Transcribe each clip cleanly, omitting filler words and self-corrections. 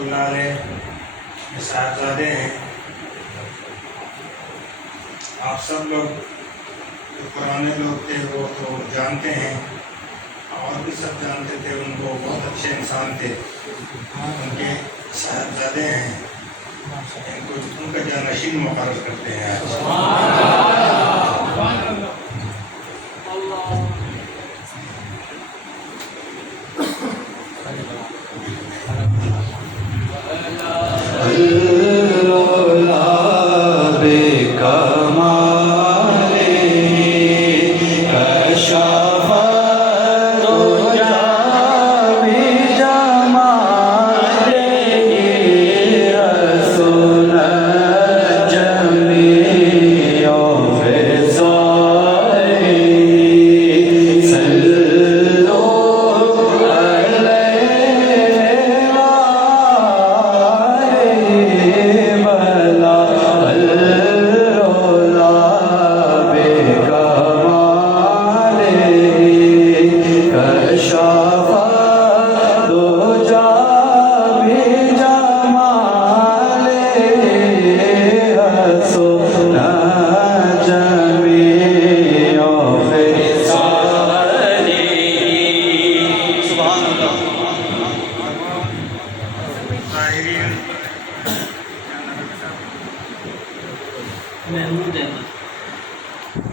اللہ علیہ کے صاحبزادے ہیں. آپ سب لوگ جو پرانے لوگ تھے وہ تو جانتے ہیں، اور بھی سب جانتے تھے ان کو. بہت اچھے انسان تھے. ان کے صاحبزادے ہیں، ان کا جانشین مقرر کرتے ہیں آج.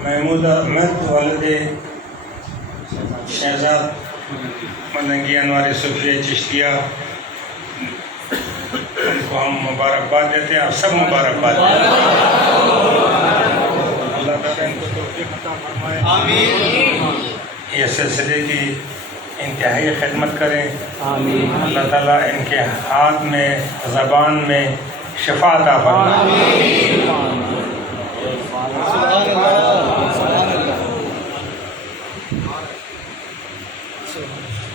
محمود احمد والد شہزاد ملنگی انوار صوفیہ چشتیہ، ان کو ہم مبارکباد دیتے ہیں. آپ سب مبارکباد دیتے ہیں. اللہ تعالیٰ ان کو توفیق عطا فرمائے. آمین. یہ سلسلے کی انتہائی خدمت کریں. آمین. اللہ تعالیٰ ان کے ہاتھ میں، زبان میں شفا عطا فرمائے. آمین.